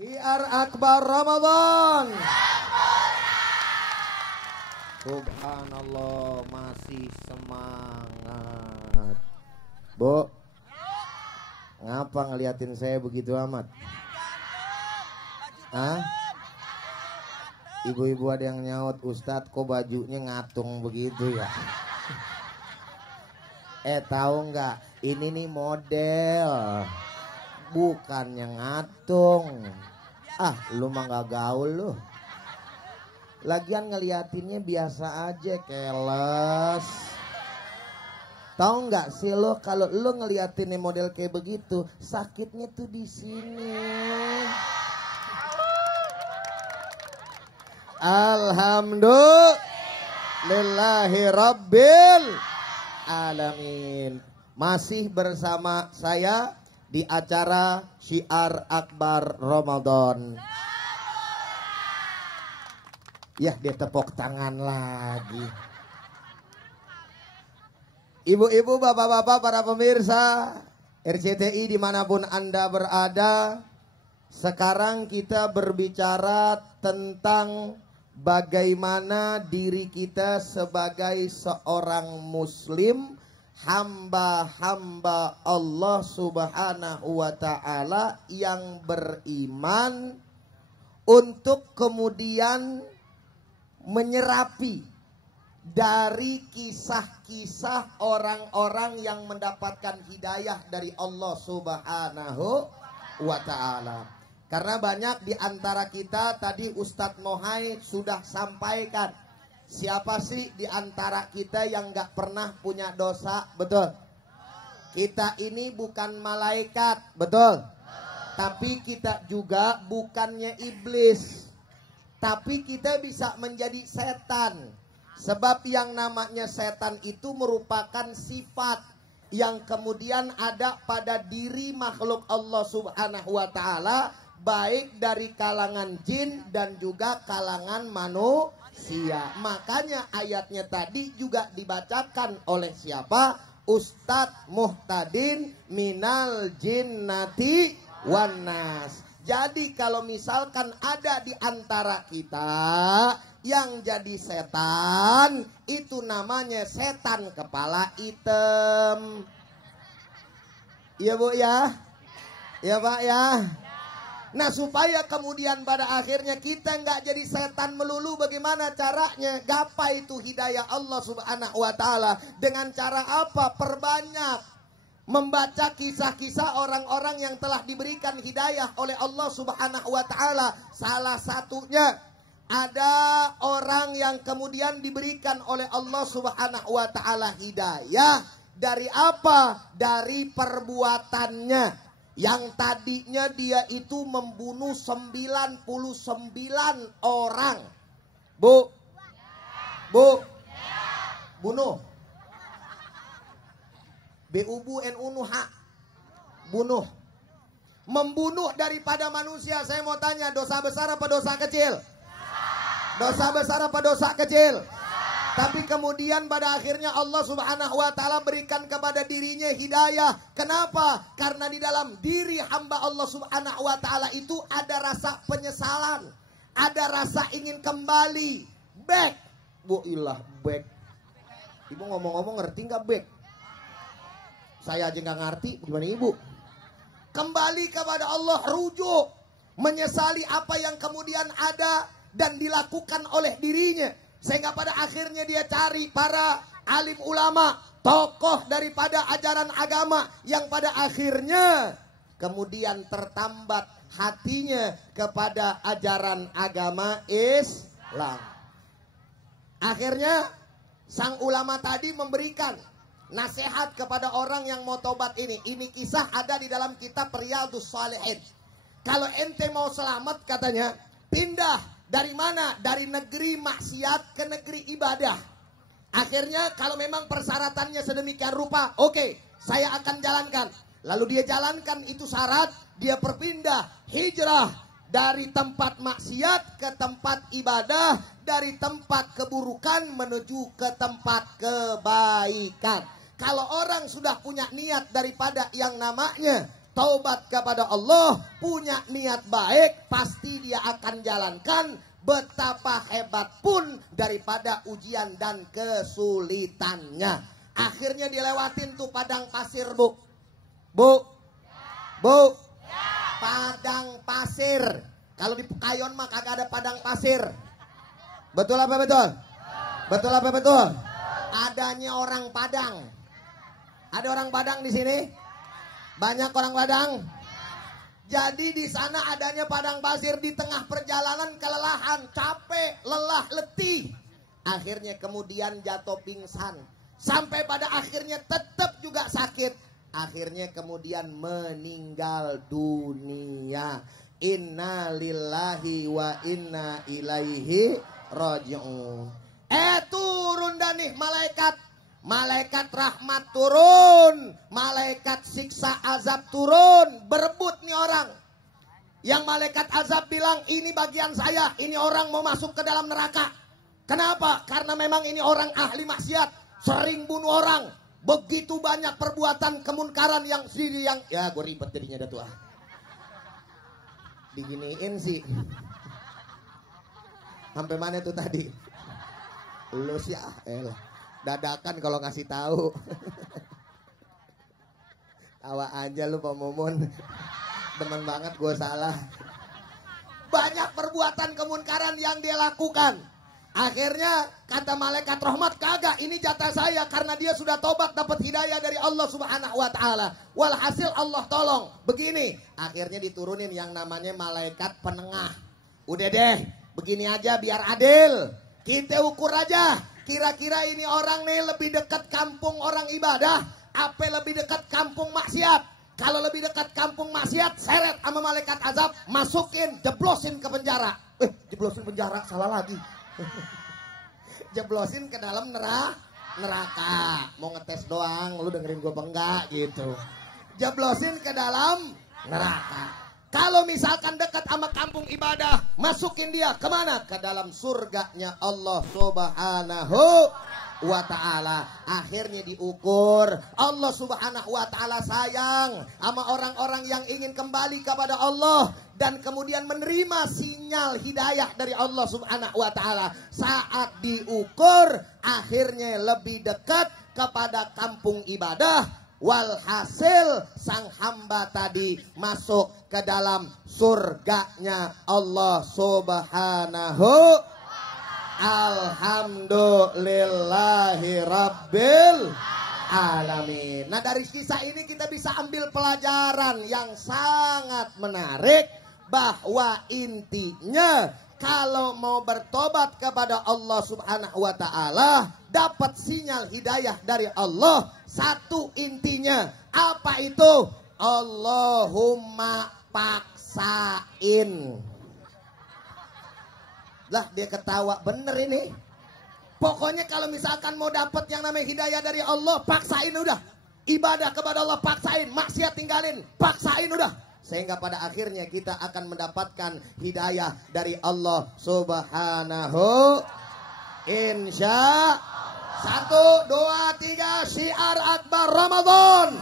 Syiar Akbar Ramadan. Subhanallah, masih semangat. Bu, ngapa ngeliatin saya begitu amat? Hah? Ibu-ibu ada yang nyaut, Ustadz kok bajunya ngatung begitu ya? Tahu nggak? Ini nih model, bukannya ngatung. Lu mah nggak gaul lu. Lagian ngeliatinnya biasa aja, keles. Tahu nggak sih lo kalau lo ngeliatinnya model kayak begitu, sakitnya tuh di sini. Alhamdulillahi Rabbil Alamin. Masih bersama saya di acara Syiar Akbar Ramadan. Ya, dia tepuk tangan lagi. Ibu-ibu, bapak-bapak, para pemirsa RCTI dimanapun Anda berada. Sekarang kita berbicara tentang bagaimana diri kita sebagai seorang muslim, hamba-hamba Allah Subhanahu wa ta'ala yang beriman, untuk kemudian menyerapi dari kisah-kisah orang-orang yang mendapatkan hidayah dari Allah Subhanahu wa ta'ala. Karena banyak di antara kita, tadi Ustadz Mohai sudah sampaikan, siapa sih di antara kita yang gak pernah punya dosa, betul? Kita ini bukan malaikat, betul? Tapi kita juga bukannya iblis. Tapi kita bisa menjadi setan. Sebab yang namanya setan itu merupakan sifat yang kemudian ada pada diri makhluk Allah Subhanahu wa ta'ala, baik dari kalangan jin dan juga kalangan manusia. Makanya ayatnya tadi juga dibacakan oleh siapa? Ustadz Muhtadin minal jinnati wan nas. Jadi kalau misalkan ada di antara kita yang jadi setan, itu namanya setan kepala hitam. Iya Bu ya? Iya Pak ya? Nah, supaya kemudian pada akhirnya kita nggak jadi setan melulu, bagaimana caranya? Gapai itu hidayah Allah Subhanahu wa ta'ala. Dengan cara apa? Perbanyak membaca kisah-kisah orang-orang yang telah diberikan hidayah oleh Allah Subhanahu wa ta'ala. Salah satunya ada orang yang kemudian diberikan oleh Allah Subhanahu wa ta'ala hidayah. Dari apa? Dari perbuatannya. Yang tadinya dia itu membunuh 99 orang. Bu, bunuh. BUNUH, bunuh. Membunuh daripada manusia. Saya mau tanya, dosa besar apa dosa kecil? Dosa besar apa dosa kecil? Tapi kemudian pada akhirnya Allah Subhanahu wa ta'ala berikan kepada dirinya hidayah. Kenapa? Karena di dalam diri hamba Allah Subhanahu wa ta'ala itu ada rasa penyesalan, ada rasa ingin kembali, back. Bu ilah, back. Ibu ngomong-ngomong ngerti nggak back? Saya aja nggak ngerti, gimana ibu? Kembali kepada Allah, rujuk, menyesali apa yang kemudian ada dan dilakukan oleh dirinya. Sehingga pada akhirnya dia cari para alim ulama, tokoh daripada ajaran agama, yang pada akhirnya kemudian tertambat hatinya kepada ajaran agama Islam. Akhirnya sang ulama tadi memberikan nasihat kepada orang yang mau tobat ini. Ini kisah ada di dalam kitab Riyadhus Shalihin. Kalau ente mau selamat katanya, pindah. Dari mana? Dari negeri maksiat ke negeri ibadah. Akhirnya kalau memang persyaratannya sedemikian rupa, oke, saya akan jalankan. Lalu dia jalankan itu syarat, dia berpindah, hijrah dari tempat maksiat ke tempat ibadah, dari tempat keburukan menuju ke tempat kebaikan. Kalau orang sudah punya niat daripada yang namanya taubat kepada Allah, punya niat baik, pasti dia akan jalankan betapa hebat pun daripada ujian dan kesulitannya. Akhirnya dilewatin tuh padang pasir, Bu. Padang pasir. Kalau di Pekayon mah kagak ada padang pasir. Betul apa betul? Betul apa betul? Adanya orang Padang. Ada orang Padang di sini? Banyak orang Padang. Jadi di sana adanya padang pasir, di tengah perjalanan kelelahan, capek, lelah, letih. Akhirnya kemudian jatuh pingsan. Sampai pada akhirnya tetap juga sakit. Akhirnya kemudian meninggal dunia. Inna lillahi wa inna ilaihi raji'un. Turun dah nih malaikat. Malaikat rahmat turun, malaikat siksa azab turun, berebut nih orang. Yang malaikat azab bilang, ini bagian saya, ini orang mau masuk ke dalam neraka. Kenapa? Karena memang ini orang ahli maksiat, sering bunuh orang, begitu banyak perbuatan kemunkaran yang ya gue ribet jadinya dah tuh. Diginiin sih. Sampai mana tuh tadi? Lu sih elah. Dadakan kalau ngasih tahu. Tawa aja lu Pak Mumun. Demen banget gue salah. Banyak perbuatan kemunkaran yang dia lakukan. Akhirnya kata malaikat rahmat, kagak, ini jatah saya karena dia sudah tobat dapat hidayah dari Allah Subhanahu wa taala. Walhasil Allah tolong. Begini, akhirnya diturunin yang namanya malaikat penengah. Udah deh, begini aja biar adil. Kita ukur aja. Kira-kira ini orang nih lebih dekat kampung orang ibadah, apa lebih dekat kampung maksiat? Kalau lebih dekat kampung maksiat, seret sama malaikat azab, masukin, jeblosin ke penjara. Jeblosin penjara, salah lagi. Jeblosin ke dalam neraka. Mau ngetes doang, lu dengerin gue apa enggak gitu. Jeblosin ke dalam neraka. Kalau misalkan dekat sama kampung ibadah, masukin dia kemana? Ke dalam surganya Allah Subhanahu wa ta'ala. Akhirnya diukur, Allah Subhanahu wa ta'ala sayang sama orang-orang yang ingin kembali kepada Allah dan kemudian menerima sinyal hidayah dari Allah Subhanahu wa ta'ala. Saat diukur, akhirnya lebih dekat kepada kampung ibadah. Walhasil sang hamba tadi masuk ke dalam surganya Allah Subhanahu. Alhamdulillahi Rabbil Alamin. Nah, dari kisah ini kita bisa ambil pelajaran yang sangat menarik, bahwa intinya kalau mau bertobat kepada Allah Subhanahu wa ta'ala, dapat sinyal hidayah dari Allah, satu intinya. Apa itu? Allahumma paksain. Lah dia ketawa, bener ini. Pokoknya kalau misalkan mau dapat yang namanya hidayah dari Allah, paksain udah. Ibadah kepada Allah paksain, maksiat tinggalin, paksain udah. Sehingga pada akhirnya kita akan mendapatkan hidayah dari Allah Subhanahu. Insya 1, 2, 3, syiar akbar Ramadan.